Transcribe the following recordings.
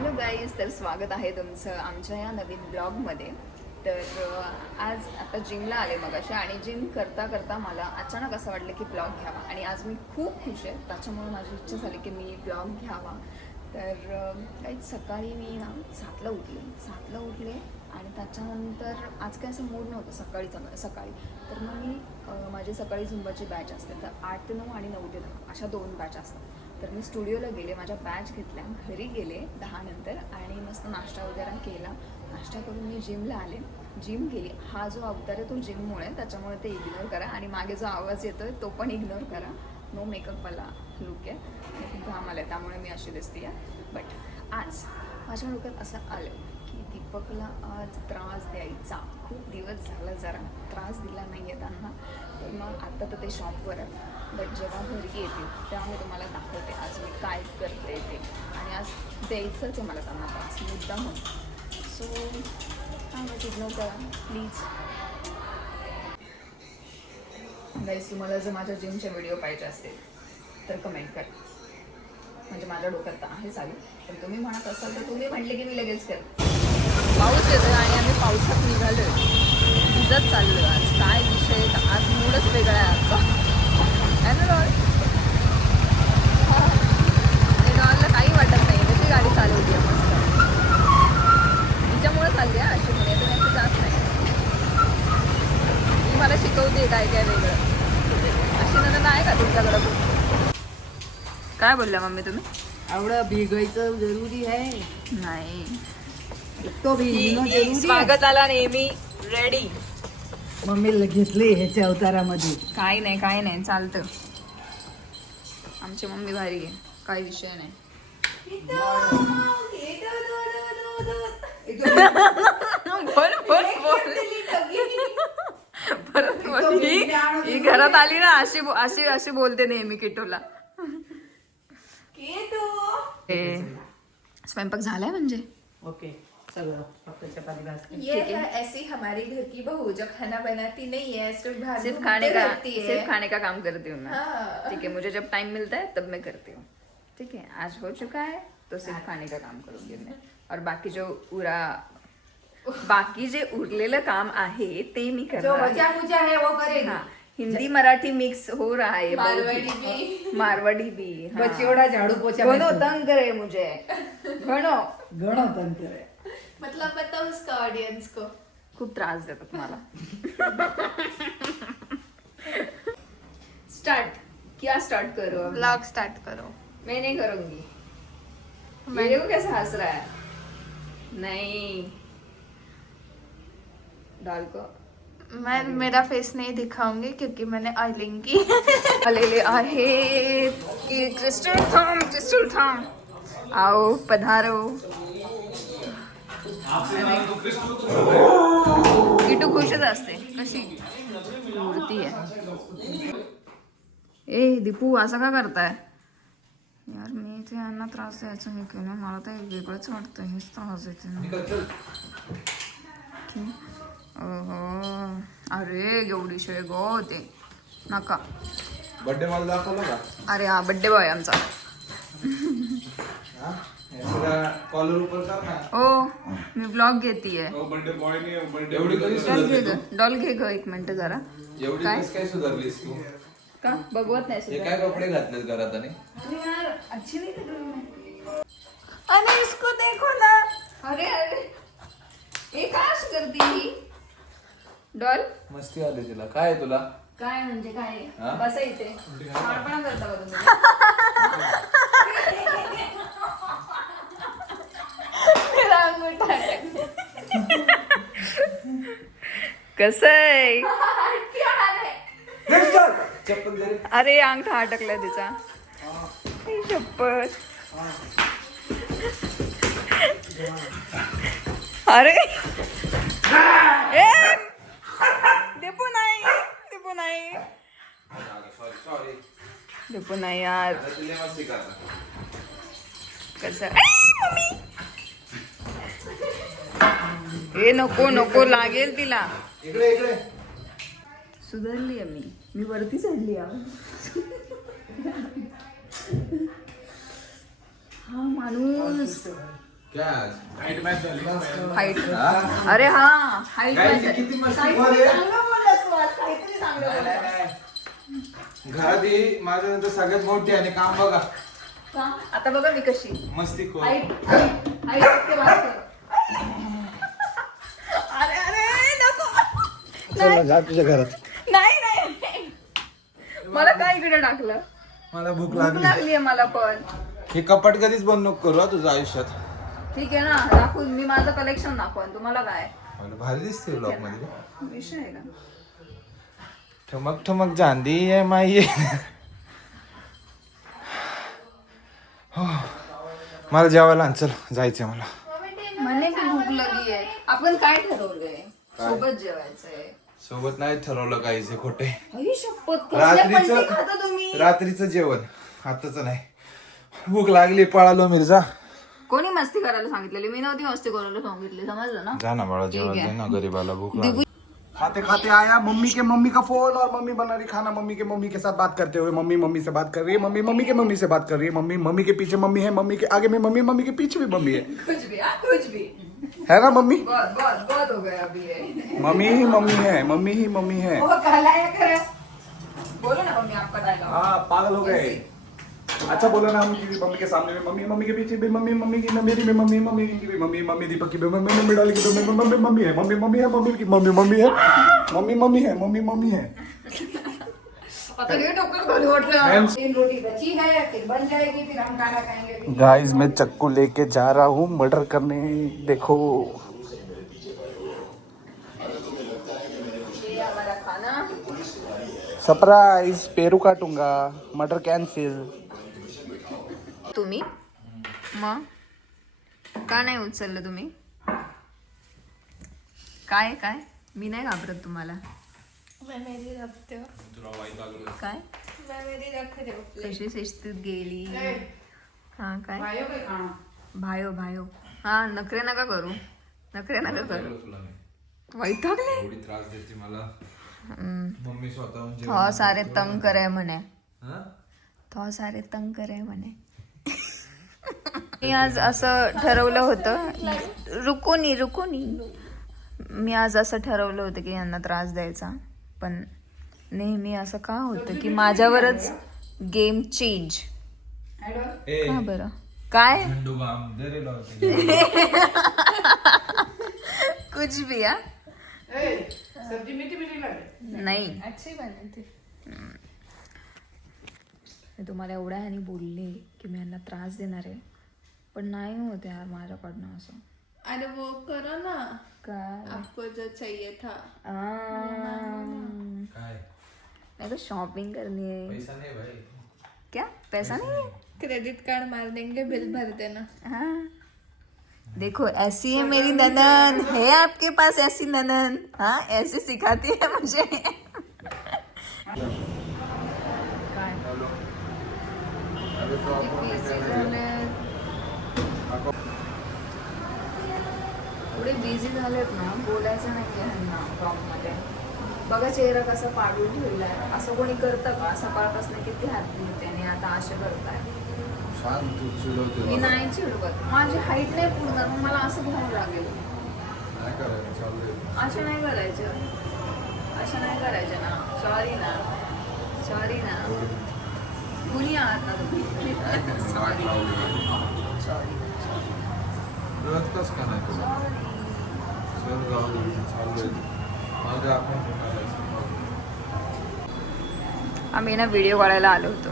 Hello guys तर स्वागत आहे तुमचं आमच्या या नवीन ब्लॉगमध्ये तर आज आता जिमला आले मगाशी आणि जिम करता करता मला अचानक असं वाटलं की ब्लॉग घ्यावा. आणि आज मी खूप खुश आहे. त्याच्यामुळे माझी इच्छा झाली की मी ब्लॉग घ्यावा. तर काही सकाळी मी ना सातला उठले. सातला उठले आणि त्याच्यानंतर आज काय असं मूड नव्हतं सकाळी सकाळी सकाळी. तर मग मी माझी सकाळी झुंबाची बॅच असते. तर आठ ते नऊ आणि नऊ ते दहा अशा दोन बॅच असतात. तर मी स्टुडिओला गेले माझ्या बॅच घेतल्या घरी गेले दहा नंतर आणि मस्त नाश्ता वगैरे केला. नाश्ता करून मी जिमला आले. जिम गेली. हा जो अवतार आहे तो जिममुळे त्याच्यामुळे ते इग्नोर करा आणि मागे जो आवाज येतो आहे तो पण इग्नोर करा. नो मेकअपवाला लुक आहे. खूप घाम आला त्यामुळे मी अशी दिसते बट आज माझ्या डोक्यात असं आलं की दीपकला आज त्रास द्यायचा. खूप दिवस झाला जरा. त्रास दिला नाही आहे त्यांना. तर मग आत्ता तर ते शॉपवर आहे. बट जेव्हा घरी येतील तेव्हा मी तुम्हाला दाखवते आज मी काय करते ते. आणि आज द्यायचंच आहे मला त्यांना पास मुद्दा म्हणून सो काय मग इग्नोर करा प्लीज गाईस तुम्हाला जर माझ्या जिमचे व्हिडिओ पाहिजे असतील तर कमेंट करा. म्हणजे माझ्या डोक्यात तर आहे चालू पण तुम्ही म्हणत असाल तर तुम्ही म्हटले की मी लगेच कर पाऊस येतोय आणि आम्ही पावसात निघालोय. भिजत चाललोय आज. काय विषय आज मूडच वेगळा आहे आजचा. काय बोलल्या मम्मी तुम्ही? आवडं भिगायचं जरुरी आहे. नाही. तो स्वागताला नेहमी रेडी मम्मीला घेतले ह्याच्या अवतारामध्ये. काही नाही काही नाही चालतं. आमची मम्मी भारी आहे काही विषय नाही. बोल बोल बोल. परत बोल. ही ही घरात आली ना अशी बो- अशी अशी बोलते नेहमी किटूला. ए, स्वयंपाक झालाय म्हणजे? ओके. ये है। ऐसी हमारी घर की बहू जो खाना बनाती नहीं है सिर्फ बाहर सिर्फ खाने का है। सिर्फ खाने का काम करती हूँ मैं। हाँ। ठीक है मुझे जब टाइम मिलता है तब मैं करती हूँ। ठीक है आज हो चुका है तो सिर्फ खाने का काम करूंगी मैं। और बाकी जो उरा बाकी जे उरलेलं काम आहे ते मी जो करणार हिंदी मराठी मिक्स हो रहा है मारवाड़ी. भी। मारवाड़ी भी हाँ. बचिवडा झाडू पोछा घणो तंग करे मुझे। घणो? घणं तंत्र आहे मतलब पता उसका ऑडियंस को। खूप त्रास देतात मला. स्टार्ट क्या स्टार्ट करो ब्लॉग स्टार्ट करो. मैं नहीं करूँगी। मेरे को कैसे हंस रहा है? नहीं। डाल को। मैं मेरा फेस नहीं दिखाऊँगी क्योंकि मैंने ऑयलिंग की। आलेले आहेत की क्रिस्टल थांब क्रिस्टल थांब आओ पधारो। किटू खुशच असते. कशी? मूर्ती आहे. ए दीपू असं का करताय? यार मी ते यांना त्रास द्यायचं हे केलं मला तर वेगळंच वाटतं हेच त्रास देते अरे एवढी शे गो ते. नका. मला दाखवला का? अरे हा बड्डे बॉय आमचा. ओ मी ब्लॉग घेतीये. बर्थडे बॉय बर्थडे एवढी कधी डॉल घे सुधारली ग डॉल घे ग एक मिनिट जरा? एवढी काय? कस काय सुधारलीस तू? का? बघवत नाही हे सुद्धा. काय कपडे घातलेत घरात आणि? अरे यार अच्छी नहीं लग रही मैं अरे इसको देखो ना. अरे अरे. हे काय अशी करते ही? डॉल? मस्ती आली तिला. काय आहे तुला? काय म्हणजे काय? हा? बसा इथे. करता तुम्ही. कस आहे? चप्पल. अरे अंगठा अटकलाय तिचा. आई शपथ अरे. ए. देपू नाही देपू नाही. सॉरी सॉरी देपू नाही यार. कसं? मम्मी. हे नको नको लागेल तिला. इकडे इकडे. सुधारली आहे मी. मी वरती चढली आहे. हा माणूस. क्या? हाईट अरे हा हाईट. घरात ही माझ्यानंतर सगळ्यात मोठी आणि काम बघा? आता बघा मी कशी. मस्ती हाईट हाईट हाईट ते बात कर. अरे अरे जा तुझ्या घरात. नाही नाही मला काय इकडे टाकलं? मला भूक भूक लागली. लागली आहे मला पण. हे कपाट कधीच बंद नको करू हा तुझ्या आयुष्यात. ठीक आहे ना दाखवून मी माझं कलेक्शन दाखवून तुम्हाला काय? मला भारी दिसते ब्लॉगमध्ये. विषय आहे का ठमक ठमक चांदी आहे माई. आहे. हो. मला जेवायला आण, चल जायचंय मला. म्हणे की भूक लगी आहे आपण काय ठरवलंय? सोबत जेवायचंय. सोबत नाही ठरवलं काहीच हे खोटे अई शपथ कसल्या पलटी खाता रात्रीचं तुम्ही? रात्रीचं जेवण. आताच नाही. भूक लागली पळालो मिर्झा. कोणी मस्ती करायला सांगितलेली? मी नव्हती मस्ती करायला सांगितली समजलं ना? जा ना बाळा जेवण दे ना गरीबाला भूक लागली. खाते खाते आया. मम्मी के मम्मी का फोन और मम्मी बना रही खाना. मम्मी के मम्मी के साथ बात करते हुए मम्मी मम्मी से बात कर रही है मम्मी मम्मी के मम्मी से बात कर रही है मम्मी मम्मी के पीछे मम्मी है मम्मी के आगे में मम्मी मम्मी के पीछे भी मम्मी है। कुछ भी हाँ कुछ भी। है ना मम्मी बहुत बहुत बहुत हो गया अभी ये मम्मी ही मम्मी है मम्मी ही मम्मी है वो कहला है करे बोलो ना मम्मी आपका डायलॉग हाँ पागल हो गए अच्छा बोला ना हम की भी मम्मी के सामने में मम्मी मम्मी के पीछे भी मम्मी मम्मी की ना मेरी भी मम्मी मम्मी की भी मम्मी मम्मी दीपक की भी मम्मी मम्मी डाली की भी मम्मी मम्मी मम्मी है मम्मी मम्मी है मम्मी की मम्मी मम्मी है मम्मी मम्मी है मम्मी मम्मी है गाइस मैं चक्कू लेके जा रहा हूँ मर्डर करने। देखो। सरप्राइज पेरू काटूंगा। मर्डर कैंसिल तुम्ही? मग? का नाही उचललं तुम्ही? काय काय? मी नाही घाबरत तुम्हाला. मैं मेरी रखते हो. काय? मैं मेरी रख रही हूँ कशी शिस्तीत गेली? हा काय? भाइयों के? खाना भायो भायो. हा नखरे नका करू. नखरे नका करू. वैतागले एवढी त्रास देते मला. हम्म. मम्मी स्वतःहून जेवण थो सारे तंग करे म्हणे. हा? थो सारे तंग करे म्हणे. मी आज असं ठरवलं होतं रुको नी रुको नी. मी आज असं ठरवलं होतं की यांना त्रास द्यायचा. पण नेहमी असं का होतं की माझ्यावरच गेम चेंज का बरं? काय. कुछ भी लगे नाही. अच्छी बनी थी. मी तुम्हाला एवढ्या ह्यानी बोलले की मी यांना त्रास देणार आहे. पण नाही होत यार माझ्याकडनं असं. अरे वो करो ना। आपको जो चाहिए था। काय? मैं तो शॉपिंग करनी है। पैसा नाही भाई। क्या? पैसा नहीं है? क्रेडिट कार्ड मार देंगे बिल भर देना। हाँ। देखो ऐसी है मेरी ननन। है आपके पास ऐसी ननन? हाँ ऐसे सिखाती है मुझे। काय? एवढे बिझी झालेत ना बोलायचं नाही ह्यांना ब्लॉगमध्ये बघा चेहरा कसा पाडून ठेवलाय. असं कोणी करतं का? सकाळपासून किती हात धुते आणि आता असे करताय. मी. नाही चिडवत. माझी हाईट नाही पूर्ण मग मला असं घ्यावं लागेल. असे नाही करायचे. असे नाही करायचे ना. सॉरी ना. सॉरी ना. कुणी आहात ना तुम्ही. वाट लावली. सॉरी रडत जाऊ दे, चालू आम्ही ना व्हिडिओ काढायला आलो होतो.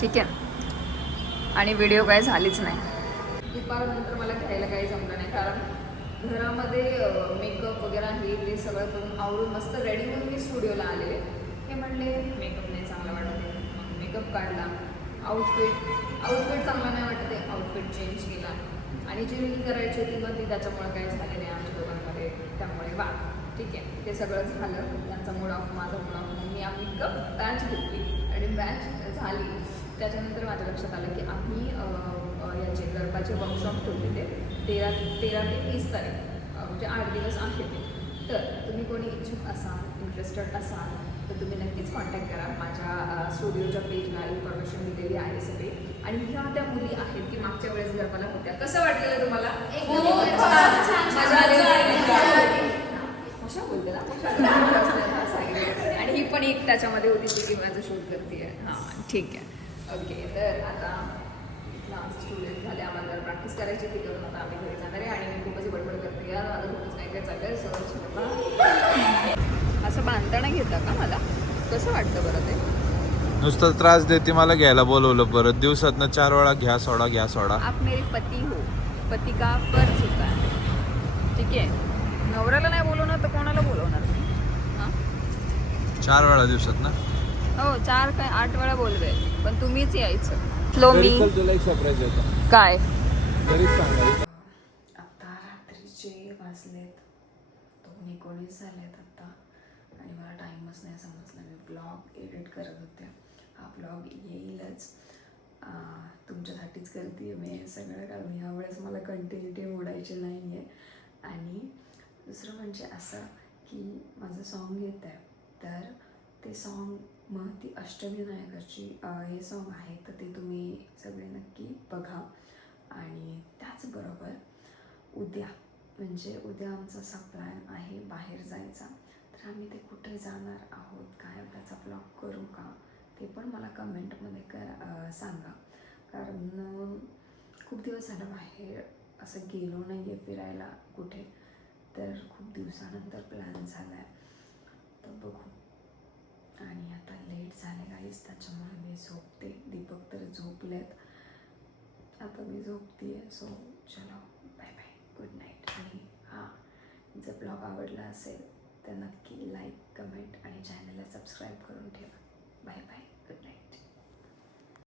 ठीक आहे? आणि व्हिडिओ काय झालीच नाही. दुपारनंतर मला घ्यायला काही जमलं नाही. कारण घरामध्ये मेकअप वगैरे हे ते सगळं करून आवरून मस्त रेडी होऊन मी स्टुडिओला आलेले. हे म्हणले मेकअप नाही चांगला वाटत मग मेकअप काढला. आउटफिट आउटफिट चांगला नाही वाटत आहे. आउटफिट चेंज केला. आणि जी रील करायची होती मग ती त्याच्यामुळे काही झाली नाही आमच्या दोघांमध्ये. त्यामुळे वा. ठीक आहे. ते सगळं झालं. त्यांचा मूड ऑफ माझा मूड ऑफ मग मी आम्ही कप बॅच घेतली. आणि बॅच झाली. त्याच्यानंतर माझ्या लक्षात आलं की आम्ही याचे गरबाचे वर्कशॉप ठेवले ते तेरा तेरा ते वीस तारीख म्हणजे आठ दिवस आहे ते तर तुम्ही कोणी इच्छुक असाल इंटरेस्टेड असाल तर तुम्ही नक्कीच कॉन्टॅक्ट करा. माझ्या स्टुडिओच्या पेजला इन्फॉर्मेशन दिलेली आहे सगळे. आणि ह्या त्या मुली आहेत की मागच्या वेळेस गरबाला होत्या. कसं वाटलेलं तुम्हाला? अशा बोलते आणि ही पण एक त्याच्यामध्ये होती ती की माझं शूट करते हां ठीक आहे. ओके तर आता इथला आमचे स्टुडंट झाले. आम्हाला प्रॅक्टिस करायची ती करून आता आम्ही घरी जाणार आहे. आणि मी खूपच बडबड करते. यार खूपच काय काय चाललं सर असं बांधताना घेता का मला? कसं वाटतं बरं ते? नुसतं त्रास देते मला घ्यायला बोलवलं परत. दिवसातनं चार वेळा घ्या सोडा घ्या सोडा. आप मेरे पती हो. पती का फर्ज होता है. ठीक आहे. नवऱ्याला नाही बोलवणार तर कोणाला बोलवणार? हां? चार वेळा दिवसात ना हो चार काय आठ वेळा बोलवे. पण तुम्हीच यायचं. स्लो मी. तुला एक सरप्राईज काय? सांगा. आता रात्रीचे वाजलेत. दोन एकोणीस झालेत आता. आणि मला टाईमच नाही समजला. मी ब्लॉग एडिट करत होते. हा ब्लॉग येईलच. तुमच्यासाठीच करते मी सगळं कारण ह्यावेळेस मला कंटिन्युटी मोडायची नाही आहे आणि दुसरं म्हणजे असं की माझं सॉन्ग येत आहे तर ते सॉन्ग मग ती अष्टविनायकाची हे सॉन्ग आहे. तर ते तुम्ही सगळे नक्की बघा. आणि त्याचबरोबर उद्या म्हणजे उद्या आमचा असा प्लॅन आहे बाहेर जायचा. तर आम्ही ते कुठे जाणार आहोत काय त्याचा ब्लॉग करू का ते पण मला कमेंटमध्ये कर सांगा. कारण खूप दिवस झालं बाहेर असं गेलो नाही आहे फिरायला कुठे. तर खूप दिवसानंतर प्लॅन झाला आहे तर बघू. आणि आता लेट झाले काहीच त्याच्यामुळे मी झोपते. दीपक तर झोपलेत. आता मी झोपते सो चलो बाय बाय गुड नाईट आणि हां जर ब्लॉग आवडला असेल तर नक्की लाईक कमेंट आणि चॅनलला सबस्क्राईब करून ठेवा. Bye bye